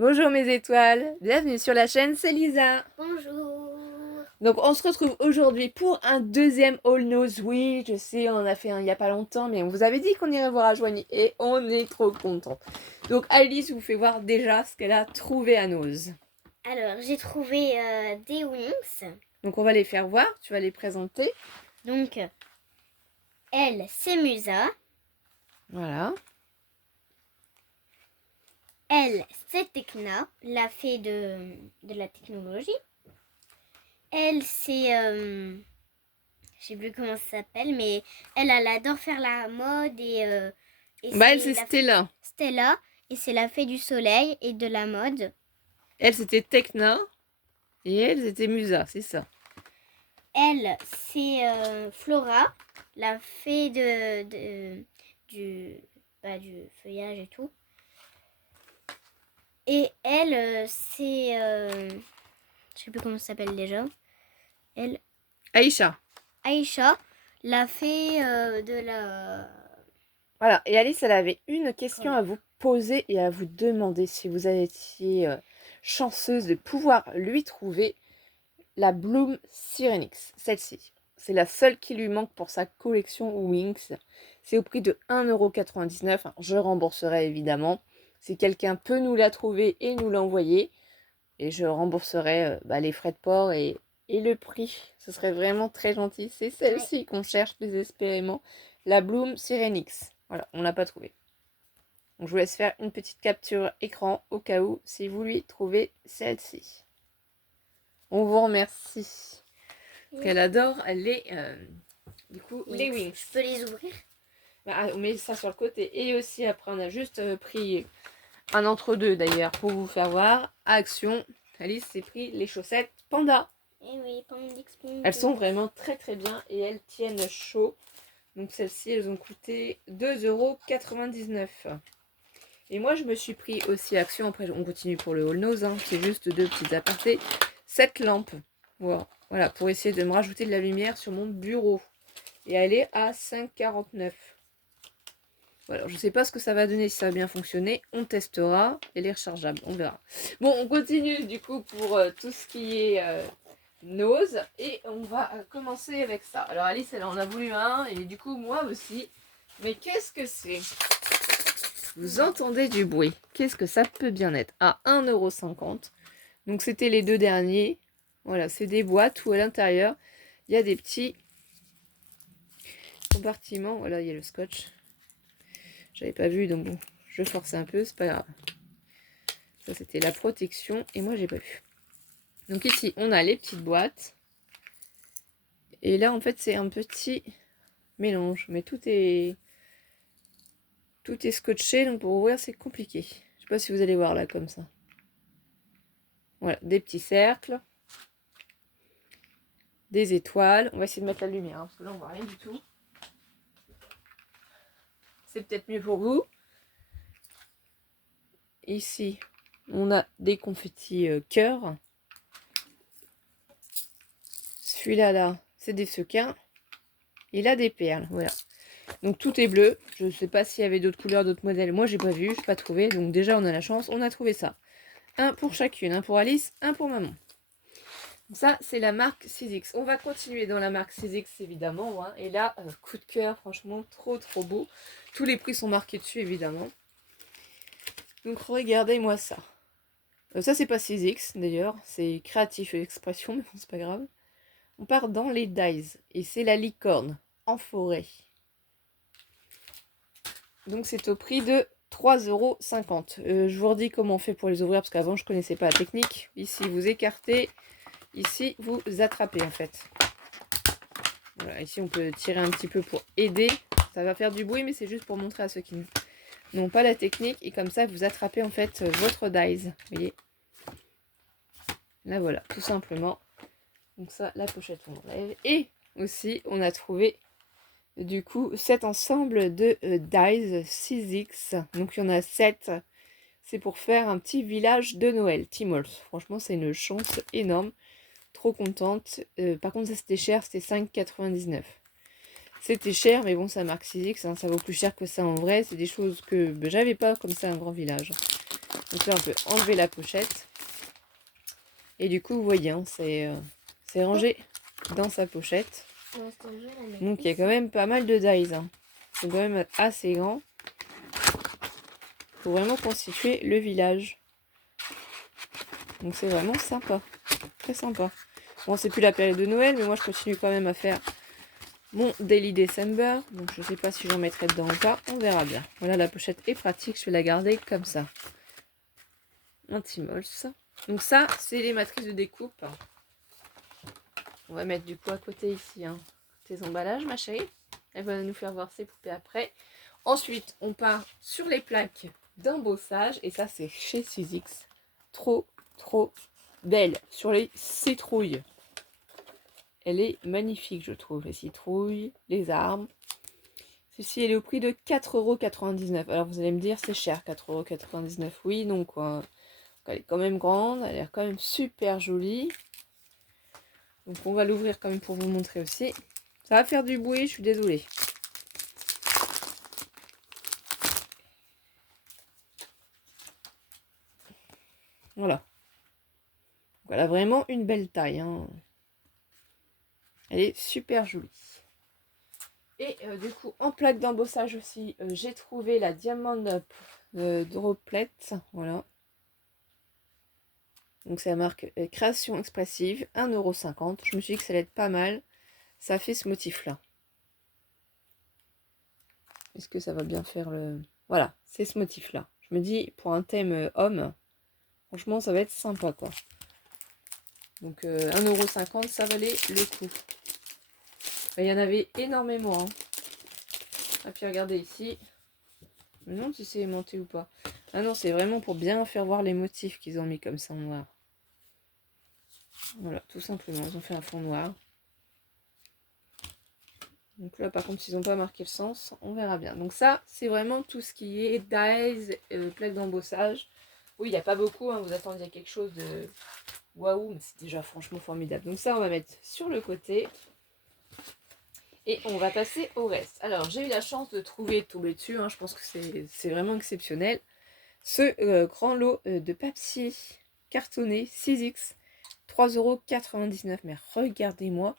Bonjour mes étoiles, bienvenue sur la chaîne, c'est Lisa. Bonjour. Donc on se retrouve aujourd'hui pour un deuxième All Knows. Oui, je sais, on en a fait un il n'y a pas longtemps, mais on vous avait dit qu'on irait voir à Joigny et on est trop content. Donc Alice vous fait voir déjà ce qu'elle a trouvé à Nose. Alors, j'ai trouvé des wings. Donc on va les faire voir, tu vas les présenter. Donc, elle, c'est Musa. Voilà. Elle, c'est Tekna, la fée de la technologie. Elle, c'est... je sais plus comment ça s'appelle, mais elle adore faire la mode et Bah elle c'est c'est Stella. Stella. Et c'est la fée du soleil et de la mode. Elle c'était Tekna et elle c'était Musa, c'est ça. Elle, c'est Flora, la fée du feuillage et tout. Et elle, c'est... je sais plus comment ça s'appelle déjà. Elle, Aïcha. Aïcha, la fée de la... Voilà, et Alice, elle avait une question Voilà. à vous poser et à vous demander si vous étiez chanceuse de pouvoir lui trouver la Bloom Syrinx, celle-ci. C'est la seule qui lui manque pour sa collection Wings. C'est au prix de 1,99 €. Je rembourserai évidemment. Si quelqu'un peut nous la trouver et nous l'envoyer, et je rembourserai les frais de port et le prix. Ce serait vraiment très gentil. C'est Ouais. celle-ci qu'on cherche désespérément. La Bloom Syrinx. Voilà, on l'a pas trouvée. Donc je vous laisse faire une petite capture écran au cas où si vous lui trouvez celle-ci. On vous remercie. Parce qu'elle adore les wings. Je peux les ouvrir? Bah, on met ça sur le côté. Et aussi après on a juste pris un entre-deux d'ailleurs pour vous faire voir. Action. Alice s'est pris les chaussettes Panda. Eh oui, Pandix. Elles sont vraiment très très bien et elles tiennent chaud. Donc celles-ci, elles ont coûté 2,99 €. Et moi, je me suis pris aussi action. Après, on continue pour le All Nose. Hein. C'est juste deux petites apartés. Cette lampe. Voilà, pour essayer de me rajouter de la lumière sur mon bureau. Et elle est à 5,49 €. Voilà, je sais pas ce que ça va donner, si ça va bien fonctionner. On testera. Elle est rechargeable, on verra. Bon, on continue du coup pour tout ce qui est nose. Et on va commencer avec ça. Alors Alice, elle en a voulu un. Et du coup, moi aussi. Mais qu'est-ce que c'est? Vous entendez du bruit. Qu'est-ce que ça peut bien être? À 1,50 €. Donc c'était les deux derniers. Voilà, c'est des boîtes où à l'intérieur, il y a des petits compartiments. Voilà, il y a le scotch. J'avais pas vu, donc bon, je forçais un peu, c'est pas grave. Ça, c'était la protection, et moi, j'ai pas vu. Donc ici, on a les petites boîtes. Et là, en fait, c'est un petit mélange. Mais tout est scotché, donc pour ouvrir, c'est compliqué. Je sais pas si vous allez voir là, comme ça. Voilà, des petits cercles. Des étoiles. On va essayer de mettre la lumière, hein, parce que là, on voit rien du tout. C'est peut-être mieux pour vous. Ici, on a des confettis cœur. Celui-là, là, c'est des sequins. Il a des perles, voilà. Donc tout est bleu. Je ne sais pas s'il y avait d'autres couleurs, d'autres modèles. Moi, j'ai pas vu, je n'ai pas trouvé. Donc déjà, on a la chance, on a trouvé ça. Un pour chacune, un pour Alice, un pour maman. Ça, c'est la marque 6X. On va continuer dans la marque 6X, évidemment. Hein. Et là, coup de cœur, franchement, trop, trop beau. Tous les prix sont marqués dessus, évidemment. Donc regardez-moi ça. Ça, c'est pas 6X, d'ailleurs. C'est créatif et expression, mais bon, c'est pas grave. On part dans les dies. Et c'est la licorne, en forêt. Donc c'est au prix de 3,50 €. Je vous redis comment on fait pour les ouvrir parce qu'avant je ne connaissais pas la technique. Ici vous écartez, ici vous attrapez en fait. Voilà, ici on peut tirer un petit peu pour aider. Ça va faire du bruit mais c'est juste pour montrer à ceux qui n'ont pas la technique. Et comme ça vous attrapez en fait votre dies. Vous voyez. Là voilà, tout simplement. Donc ça, la pochette on enlève. Et aussi on a trouvé du coup cet ensemble de dies 6X. Donc il y en a 7. C'est pour faire un petit village de Noël, Timols. Franchement, c'est une chance énorme. Trop contente. Par contre, ça c'était cher, c'était 5,99 €. C'était cher, mais bon, ça marque 6X, hein, ça vaut plus cher que ça en vrai. C'est des choses que j'avais pas comme ça, un grand village. Donc là, on peut enlever la pochette. Et du coup, vous voyez, hein, c'est rangé dans sa pochette. Donc il y a quand même pas mal de dies. Hein. C'est quand même assez grand. Pour vraiment constituer le village. Donc c'est vraiment sympa. Très sympa. Bon, c'est plus la période de Noël, mais moi je continue quand même à faire mon Daily December. Donc je sais pas si j'en mettrai dedans ou pas. On verra bien. Voilà, la pochette est pratique. Je vais la garder comme ça. Anti-mols. Donc ça, c'est les matrices de découpe. On va mettre du coup à côté ici hein, tes emballages, ma chérie. Elle va nous faire voir ses poupées après. Ensuite, on part sur les plaques d'embossage. Et ça, c'est chez Sizzix. Trop, trop belle. Sur les citrouilles. Elle est magnifique, je trouve. Les citrouilles, les arbres. Celle-ci, elle est au prix de 4,99 €. Alors, vous allez me dire, c'est cher, 4,99 €. Oui, donc, elle est quand même grande. Elle a l'air quand même super jolie. Donc, on va l'ouvrir quand même pour vous montrer aussi. Ça va faire du bruit, je suis désolée. Voilà. Donc, elle a vraiment une belle taille. Hein. Elle est super jolie. Et du coup, en plaque d'embossage aussi, j'ai trouvé la Diamond Droplet. Voilà. Donc c'est la marque Création Expressive, 1,50 €. Je me suis dit que ça allait être pas mal. Ça fait ce motif-là. Est-ce que ça va bien faire le... Voilà, c'est ce motif-là. Je me dis, pour un thème homme, franchement, ça va être sympa, quoi. Donc 1,50 €, ça valait le coup. Il y en avait énormément. Hein. Et puis regardez ici. Je me demande si c'est aimanté ou pas. Ah non, c'est vraiment pour bien faire voir les motifs qu'ils ont mis comme ça en noir. Voilà, tout simplement. Ils ont fait un fond noir. Donc là, par contre, s'ils n'ont pas marqué le sens, on verra bien. Donc ça, c'est vraiment tout ce qui est dies, plaques d'embossage. Oui, il n'y a pas beaucoup. Hein, vous attendiez quelque chose de waouh, mais c'est déjà franchement formidable. Donc ça, on va mettre sur le côté. Et on va passer au reste. Alors, j'ai eu la chance de tomber dessus. Hein, je pense que c'est vraiment exceptionnel. Ce grand lot de papier cartonné 6X, 3,99 €. Mais regardez-moi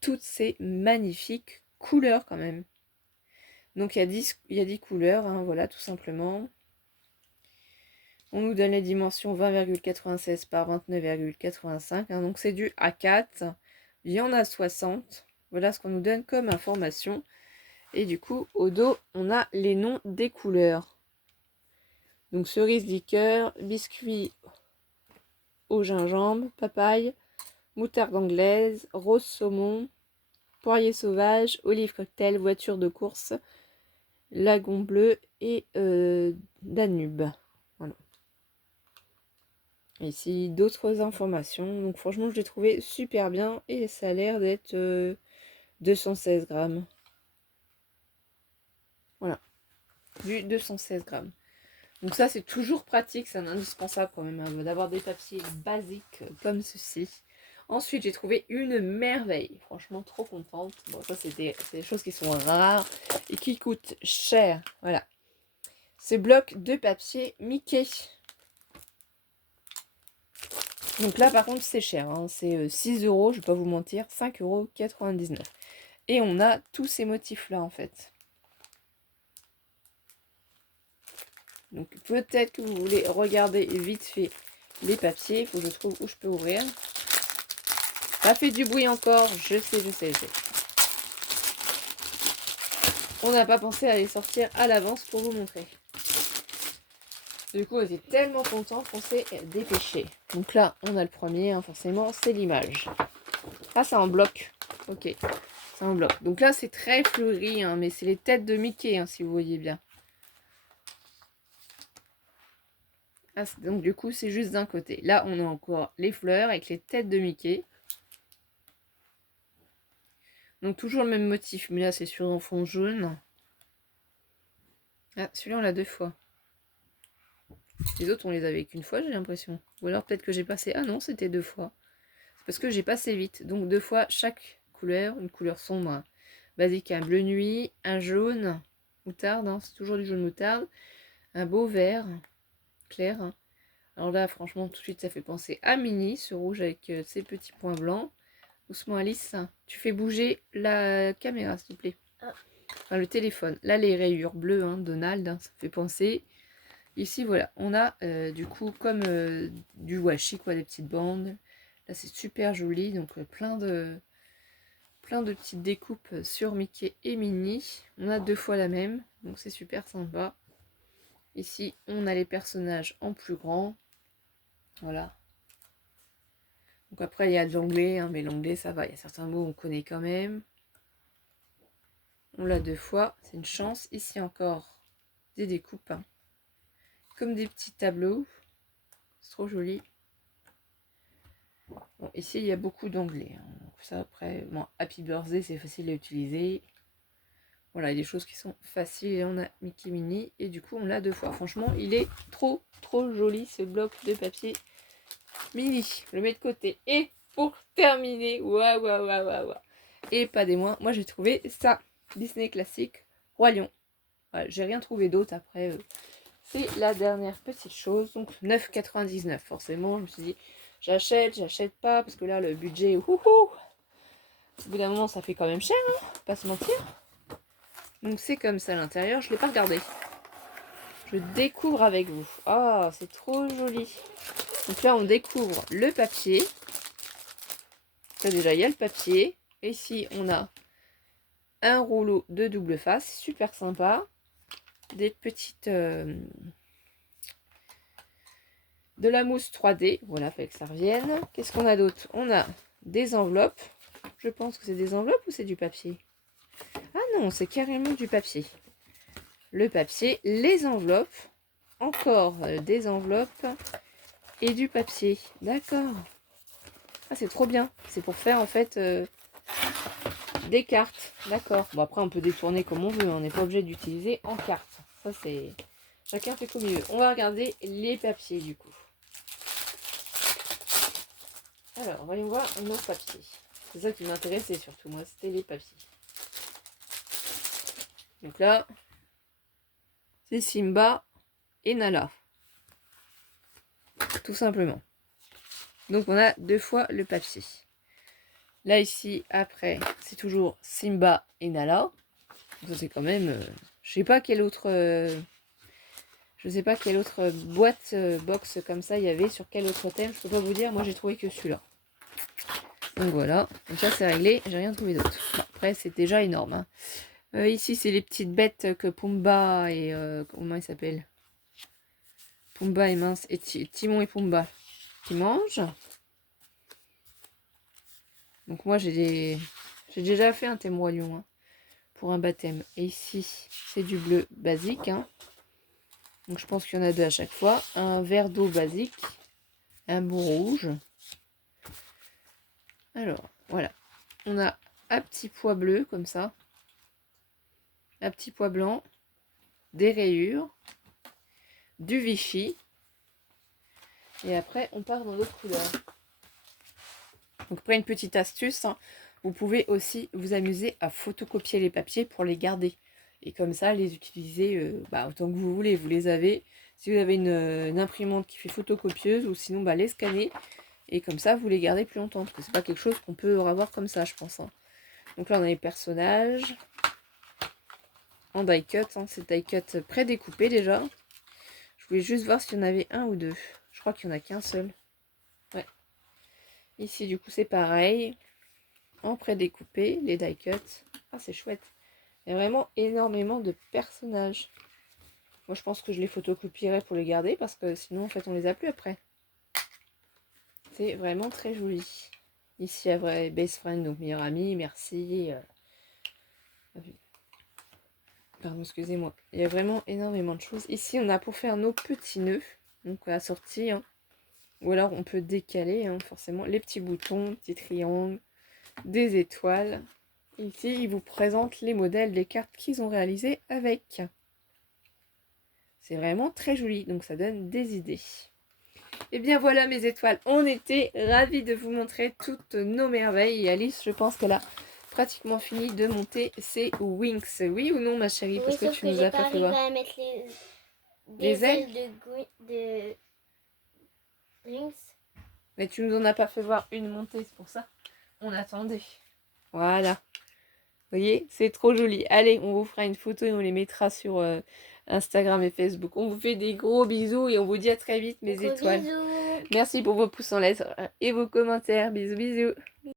toutes ces magnifiques couleurs quand même. Donc il y a 10 couleurs, hein, voilà, tout simplement. On nous donne les dimensions 20,96 par 29,85. Hein, donc c'est du A4. Il y en a 60. Voilà ce qu'on nous donne comme information. Et du coup, au dos, on a les noms des couleurs. Donc cerise liqueur, biscuit au gingembre, papaye, moutarde anglaise, rose saumon, poirier sauvage, olive cocktail, voiture de course, lagon bleu et Danube. Voilà. Ici, d'autres informations. Donc franchement, je l'ai trouvé super bien et ça a l'air d'être 216 grammes. Voilà, du 216 grammes. Donc ça, c'est toujours pratique, c'est un indispensable quand même, hein, d'avoir des papiers basiques comme ceci. Ensuite, j'ai trouvé une merveille. Franchement, trop contente. Bon, ça, c'est des choses qui sont rares et qui coûtent cher. Voilà. Ce bloc de papier Mickey. Donc là, par contre, c'est cher. Hein. C'est 6 €, je ne vais pas vous mentir, 5,99 €. Et on a tous ces motifs-là, en fait. Donc peut-être que vous voulez regarder vite fait les papiers. Il faut que je trouve où je peux ouvrir. Ça fait du bruit encore, je sais, je sais, je sais. On n'a pas pensé à les sortir à l'avance pour vous montrer. Du coup, on était tellement contents qu'on s'est dépêché. Donc là, on a le premier, hein, forcément, c'est l'image. Ah, c'est en bloc. Ok, c'est en bloc. Donc là, c'est très fleuri, hein, mais c'est les têtes de Mickey, hein, si vous voyez bien. Ah, donc du coup, c'est juste d'un côté. Là, on a encore les fleurs avec les têtes de Mickey. Donc toujours le même motif, mais là, c'est sur un fond jaune. Ah, celui-là, on l'a 2 fois. Les autres, on les avait qu'une fois, j'ai l'impression. Ou alors peut-être que j'ai passé... Ah non, c'était 2 fois. C'est parce que j'ai passé vite. Donc 2 fois chaque couleur. Une couleur sombre basique, un bleu nuit, un jaune moutarde. Hein, c'est toujours du jaune moutarde. Un beau vert clair. Hein, Alors là, franchement, tout de suite, ça fait penser à Minnie, ce rouge avec ses petits points blancs. Doucement, Alice, tu fais bouger la caméra, s'il te plaît. Ah. Enfin, le téléphone. Là, les rayures bleues, hein, Donald, hein, ça fait penser. Ici, voilà, on a du coup comme du washi, quoi, des petites bandes. Là, c'est super joli, donc plein de petites découpes sur Mickey et Minnie. On a 2 fois la même, donc c'est super sympa. Ici, on a les personnages en plus grand. Voilà. Donc après, il y a de l'anglais, hein, mais l'anglais, ça va. Il y a certains mots on connaît quand même. On l'a 2 fois, c'est une chance. Ici encore, des découpes. Hein. Comme des petits tableaux. C'est trop joli. Bon, ici, il y a beaucoup d'anglais. Hein. Donc ça, après, bon, Happy Birthday, c'est facile à utiliser. Voilà, il y a des choses qui sont faciles. Et on a Mickey Minnie. Et du coup, on l'a 2 fois. Franchement, il est trop, trop joli, ce bloc de papier Mini. Je le mets de côté. Et pour terminer, waouh, waouh, waouh, waouh. Et pas des moins, moi j'ai trouvé ça. Disney classique, Roi Lion. Voilà, j'ai rien trouvé d'autre après. C'est la dernière petite chose. Donc 9,99 forcément. Je me suis dit, j'achète pas. Parce que là, le budget, ouhou. Au bout d'un moment, ça fait quand même cher, hein, pas se mentir. Donc c'est comme ça à l'intérieur. Je ne l'ai pas regardé. Je découvre avec vous. Oh, c'est trop joli. Donc là, on découvre le papier. Là, déjà, il y a le papier. Et ici, on a un rouleau de double face. Super sympa. Des petites... de la mousse 3D. Voilà, fait que ça revienne. Qu'est-ce qu'on a d'autre? On a des enveloppes. Je pense que c'est des enveloppes ou c'est du papier? Ah non, c'est carrément du papier. Le papier, les enveloppes. Encore des enveloppes. Et du papier. D'accord. Ah, c'est trop bien. C'est pour faire en fait des cartes. D'accord. Bon, après, on peut détourner comme on veut. On n'est pas obligé d'utiliser en carte. Ça, c'est... Chacun fait comme il veut. On va regarder les papiers du coup. Alors, voyons voir nos papiers. C'est ça qui m'intéressait surtout, moi. C'était les papiers. Donc là, c'est Simba et Nala. Tout simplement. Donc on a 2 fois le papier. Là ici, après, c'est toujours Simba et Nala. Ça c'est quand même... je sais pas quelle autre... boîte, box comme ça il y avait, sur quel autre thème, je peux pas vous dire. Moi j'ai trouvé que celui-là. Donc voilà, donc ça c'est réglé, j'ai rien trouvé d'autre. Bon, après c'est déjà énorme. Hein. Ici c'est les petites bêtes que Pumba et... comment ils s'appellent? Pumba et mince, et Timon et Pumba qui mangent. Donc moi j'ai déjà fait un thème Roi Lion hein, pour un baptême. Et ici c'est du bleu basique. Hein. Donc je pense qu'il y en a 2 à chaque fois. Un verre d'eau basique. Un bout rouge. Alors voilà. On a un petit pois bleu comme ça. Un petit pois blanc. Des rayures. Du Vichy. Et après on part dans d'autres couleurs. Donc après une petite astuce. Hein, vous pouvez aussi vous amuser à photocopier les papiers pour les garder. Et comme ça, les utiliser autant que vous voulez. Vous les avez. Si vous avez une imprimante qui fait photocopieuse, ou sinon les scanner. Et comme ça, vous les gardez plus longtemps. Parce que c'est pas quelque chose qu'on peut avoir comme ça, je pense. Hein. Donc là, on a les personnages. En die cut. Hein, c'est die cut pré-découpé déjà. Je voulais juste voir s'il y en avait un ou deux. Je crois qu'il n'y en a qu'un seul. Ouais. Ici, du coup, c'est pareil. En pré-découpé, les die cut. Ah, c'est chouette. Il y a vraiment énormément de personnages. Moi, je pense que je les photocopierai pour les garder parce que sinon, en fait, on les a plus après. C'est vraiment très joli. Ici, il y a vrai best friend, donc meilleur ami, merci. Pardon, excusez-moi. Il y a vraiment énormément de choses. Ici, on a pour faire nos petits nœuds. Donc, à la sortie. Hein. Ou alors, on peut décaler, hein, forcément. Les petits boutons, petits triangles, des étoiles. Ici, ils vous présentent les modèles des cartes qu'ils ont réalisées avec. C'est vraiment très joli, donc ça donne des idées. Et bien voilà mes étoiles, on était ravis de vous montrer toutes nos merveilles. Et Alice, je pense qu'elle a pratiquement fini de monter ses wings. Oui ou non ma chérie? Oui, parce que sauf tu que nous j'ai as pas pas fait arrivé voir. à mettre Les des ailes ailes Jinx. Mais tu nous en as pas fait voir une montée, c'est pour ça. On attendait. Voilà. Vous voyez, c'est trop joli. Allez, on vous fera une photo et on les mettra sur Instagram et Facebook. On vous fait des gros bisous et on vous dit à très vite, mes Gros étoiles. bisous. Merci pour vos pouces en l'air et vos commentaires. Bisous, bisous.